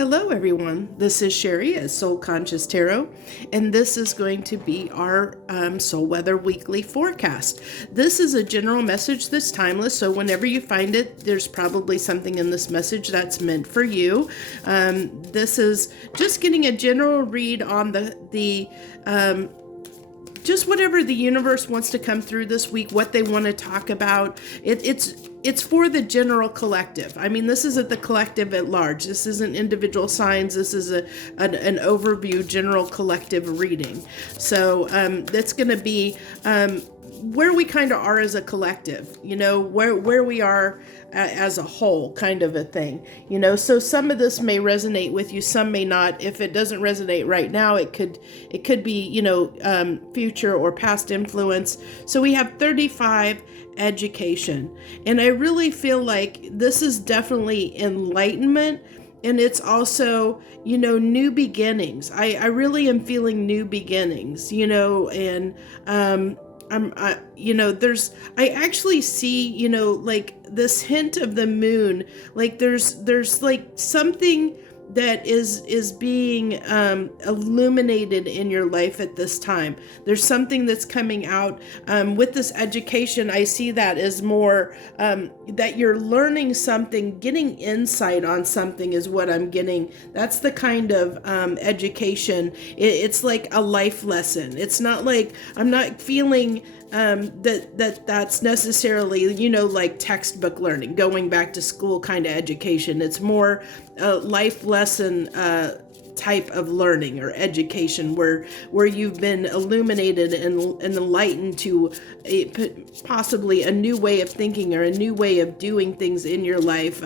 Hello, everyone. This is Sherry at Soul Conscious Tarot, and this is going to be our Soul Weather Weekly Forecast. This is a general message that's timeless, so whenever you find it, there's probably something in this message that's meant for you. This is just getting a general read on just whatever the universe wants to come through this week, what they want to talk about. It's for the general collective. I mean, this isn't the collective at large. This isn't individual signs. This is an overview, general collective reading. So that's going to be where we kind of are as a collective, where we are as a whole, kind of a thing, so some of this may resonate with you, some may not. If it doesn't resonate right now, it could be, future or past influence. So we have 35 education, and I really feel like this is definitely enlightenment. And it's also, new beginnings. I really am feeling new beginnings, and I actually see, like this hint of the moon, like there's like something that is being illuminated in your life at this time. There's something that's coming out with this education. I see that as more that you're learning something, getting insight on something is what I'm getting. That's the kind of education. It's like a life lesson. It's not like, I'm not feeling that's necessarily, like textbook learning, going back to school kind of education. It's more a life lesson type of learning or education where you've been illuminated and enlightened to possibly a new way of thinking or a new way of doing things in your life.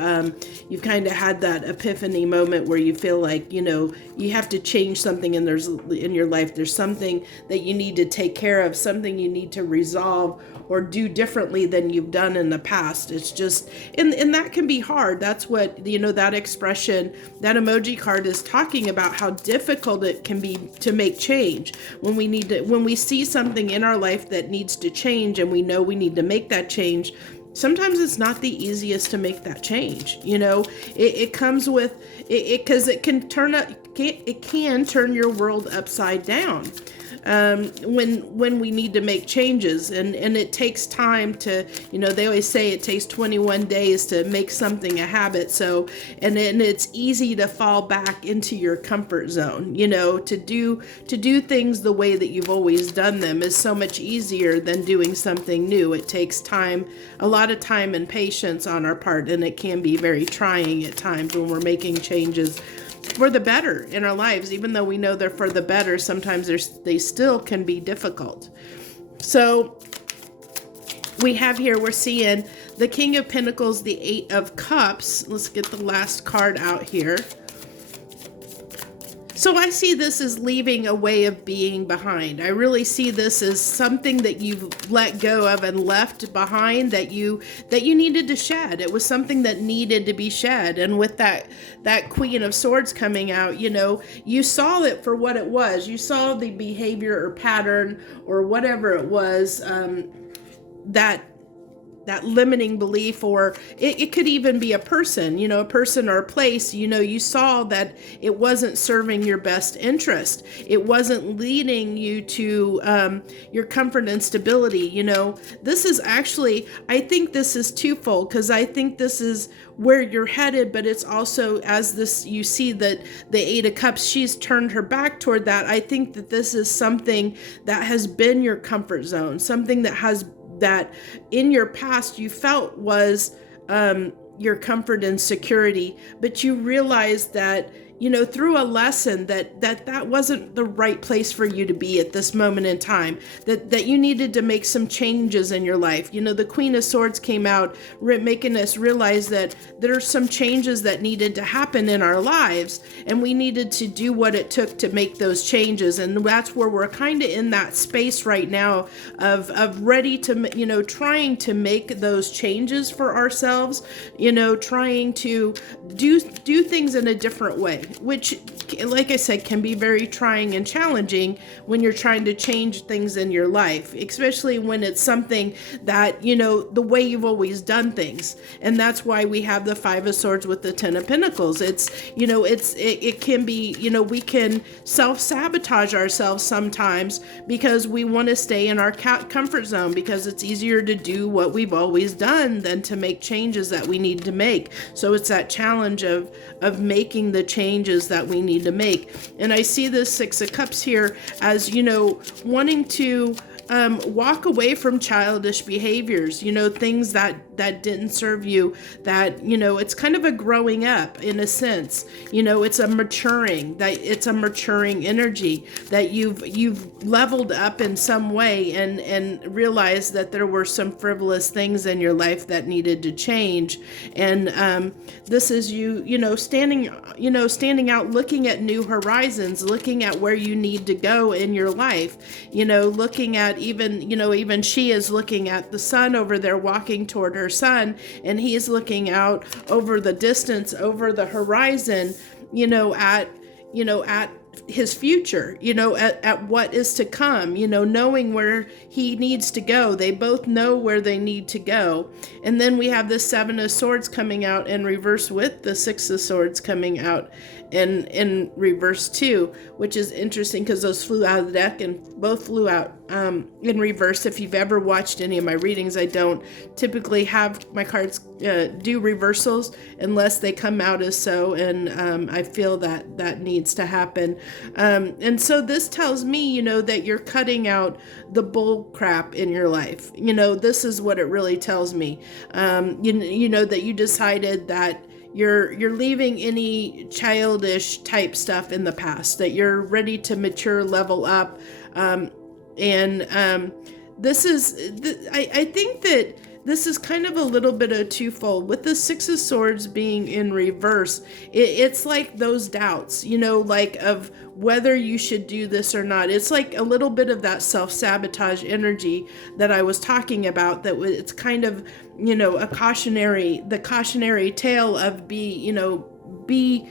You've kind of had that epiphany moment where you feel like, you have to change something in your life. There's something that you need to take care of, something you need to resolve or do differently than you've done in the past. It's just, and that can be hard. That's what, that expression, that emoji card is talking about, how difficult it can be to make change when we see something in our life that needs to change and we know we need to make that change. Sometimes it's not the easiest to make that change. It comes with it because it can turn your world upside down. When we need to make changes, and it takes time to, they always say it takes 21 days to make something a habit. So, and it's easy to fall back into your comfort zone, to do things the way that you've always done them is so much easier than doing something new. It takes time, a lot of time and patience on our part, and it can be very trying at times when we're making changes for the better in our lives. Even though we know they're for the better, sometimes they still can be difficult. So we're seeing the King of Pentacles, the Eight of Cups. Let's get the last card out here. So I see this as leaving a way of being behind. I really see this as something that you've let go of and left behind that you needed to shed. It was something that needed to be shed. And with that Queen of Swords coming out, you saw it for what it was. You saw the behavior or pattern or whatever it was, that limiting belief, or it could even be a person, a person or a place, you saw that it wasn't serving your best interest. It wasn't leading you to your comfort and stability. This is actually, I think this is twofold, because I think this is where you're headed, but it's also, as this, you see that the Eight of Cups, she's turned her back toward that. I think that this is something that has been your comfort zone, something that in your past you felt was your comfort and security, but you realized that, through a lesson that wasn't the right place for you to be at this moment in time, that you needed to make some changes in your life. The Queen of Swords came out, making us realize that there are some changes that needed to happen in our lives, and we needed to do what it took to make those changes. And that's where we're kind of in that space right now of ready to, trying to make those changes for ourselves, trying to do things in a different way, which like I said, can be very trying and challenging when you're trying to change things in your life, especially when it's something that, the way you've always done things. And that's why we have the Five of Swords with the Ten of Pentacles. It can be, we can self-sabotage ourselves sometimes because we want to stay in our comfort zone, because it's easier to do what we've always done than to make changes that we need to make. So it's that challenge of making the changes that we need to make. And I see this Six of Cups here as, wanting to walk away from childish behaviors, things that didn't serve you, that, it's kind of a growing up in a sense, it's a maturing energy, that you've leveled up in some way and realized that there were some frivolous things in your life that needed to change. And this is you standing out, looking at new horizons, looking at where you need to go in your life, looking at even she is looking at the sun over there, walking toward her son, and he's looking out over the distance, over the horizon, at his future, at what is to come, knowing where he needs to go. They both know where they need to go. And then we have the Seven of Swords coming out in reverse with the Six of Swords coming out in reverse too, which is interesting because those flew out of the deck and both flew out in reverse. If you've ever watched any of my readings, I don't typically have my cards do reversals unless they come out as so, and I feel that needs to happen. And so this tells me, that you're cutting out the bull crap in your life. This is what it really tells me. That you decided that you're leaving any childish type stuff in the past, that you're ready to mature, level up. This is, I think that this is kind of a little bit of twofold. With the Six of Swords being in reverse, it's like those doubts, like of whether you should do this or not. It's like a little bit of that self-sabotage energy that I was talking about, that it's kind of, the cautionary tale of be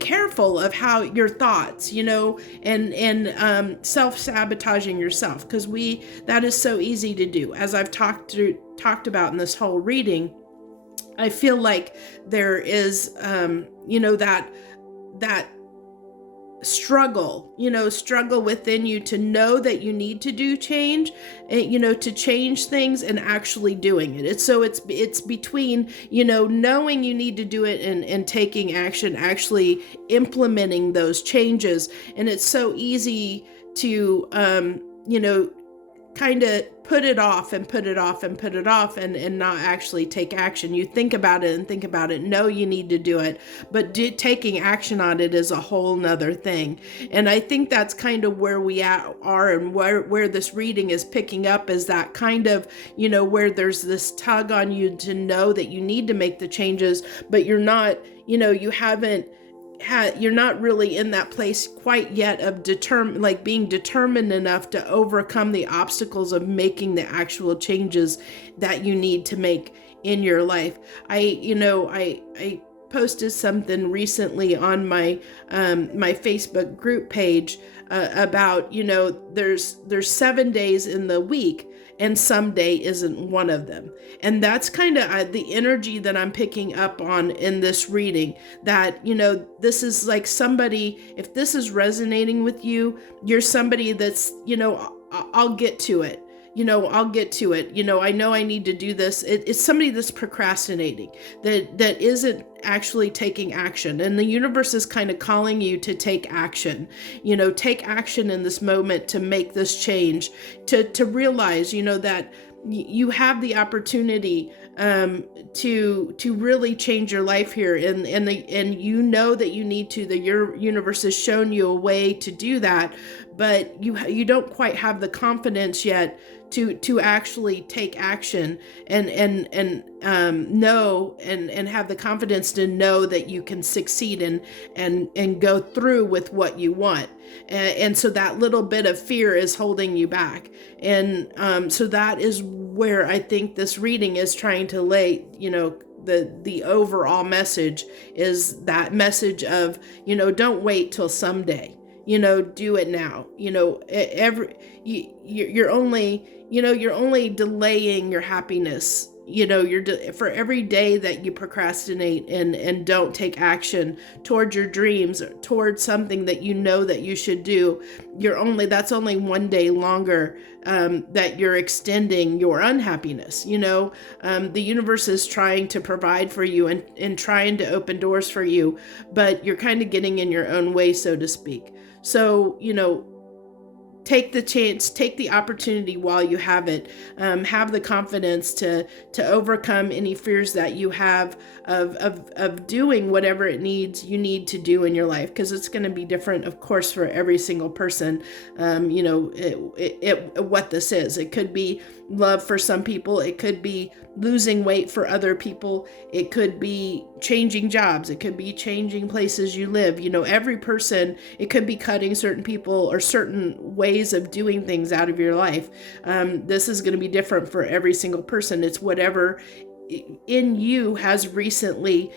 careful of how your thoughts, and self-sabotaging yourself, because that is so easy to do. As I've talked about in this whole reading, I feel like there is, that struggle within you to know that you need to do change, to change things and actually doing it. It's between, knowing you need to do it and taking action, actually implementing those changes. And it's so easy to, kind of put it off and not actually take action. You think about it, know you need to do it, but taking action on it is a whole nother thing. And I think that's kind of where we are, and where this reading is picking up, is that kind of, where there's this tug on you to know that you need to make the changes, but you're not, you're not really in that place quite yet of being determined enough to overcome the obstacles of making the actual changes that you need to make in your life. I posted something recently on my my Facebook group page about, there's 7 days in the week, and some day isn't one of them. And that's kind of the energy that I'm picking up on in this reading, that, this is like somebody, if this is resonating with you, you're somebody that's, I'll get to it. I'll get to it. I know I need to do this. It's somebody that's procrastinating, that isn't actually taking action. And the universe is kind of calling you to take action, take action in this moment to make this change, to realize, that you have the opportunity to really change your life here, and that you need to. The your universe has shown you a way to do that, but you don't quite have the confidence yet to actually take action and know and have the confidence to know that you can succeed and go through with what you want. And so that little bit of fear is holding you back. And so that is where I think this reading is trying to the overall message is that message of, don't wait till someday. Do it now. You're only delaying your happiness. For every day that you procrastinate and don't take action towards your dreams, towards something that that you should do, that's only one day longer that you're extending your unhappiness. The universe is trying to provide for you and trying to open doors for you, but you're kind of getting in your own way, so to speak. So, take the chance, take the opportunity while you have it. Have the confidence to overcome any fears that you have of doing whatever you need to do in your life, because it's going to be different, of course, for every single person. What this is, it could be love for some people, it could be losing weight for other people, it could be changing jobs, it could be changing places you live. Every person, it could be cutting certain people or certain ways of doing things out of your life. This is going to be different for every single person. It's whatever in you has recently,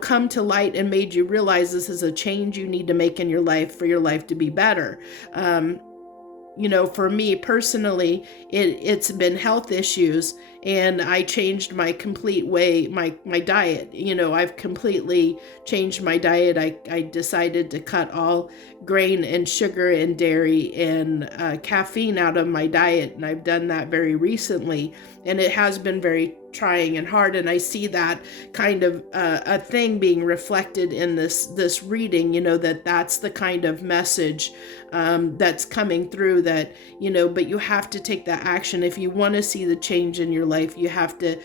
come to light and made you realize this is a change you need to make in your life for your life to be better. For me personally, it's been health issues, and I changed my complete way, my diet. I've completely changed my diet. I decided to cut all grain and sugar and dairy and caffeine out of my diet, and I've done that very recently, and it has been very trying and hard, and I see that kind of a thing being reflected in this reading, that's the kind of message that's coming through, that but you have to take that action if you want to see the change in your life. You have to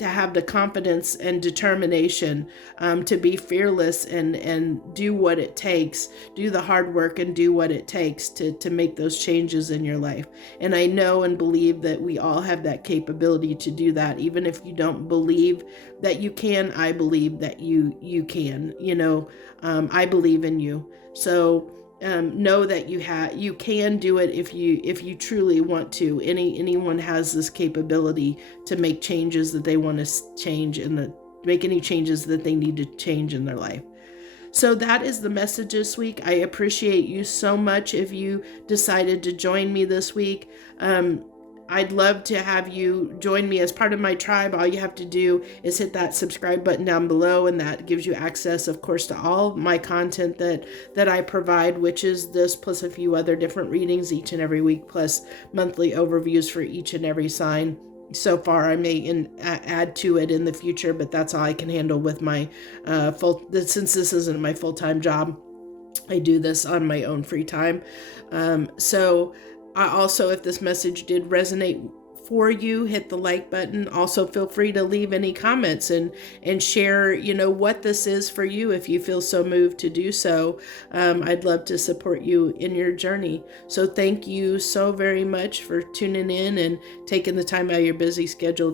have the confidence and determination to be fearless and do what it takes, do the hard work and do what it takes to make those changes in your life. And I know and believe that we all have that capability to do that. Even if you don't believe that you can, I believe that you can. I believe in you. So know that you can do it if you truly want to. Anyone has this capability to make changes that they want to change, and make any changes that they need to change in their life. So that is the message this week. I appreciate you so much if you decided to join me this week. I'd love to have you join me as part of my tribe. All you have to do is hit that subscribe button down below, and that gives you access, of course, to all my content that I provide, which is this plus a few other different readings each and every week, plus monthly overviews for each and every sign. So far, I may add to it in the future, but that's all I can handle with my since this isn't my full-time job. I do this on my own free time. So also, if this message did resonate for you, hit the like button. Also, feel free to leave any comments and share, what this is for you if you feel so moved to do so. I'd love to support you in your journey. So thank you so very much for tuning in and taking the time out of your busy schedule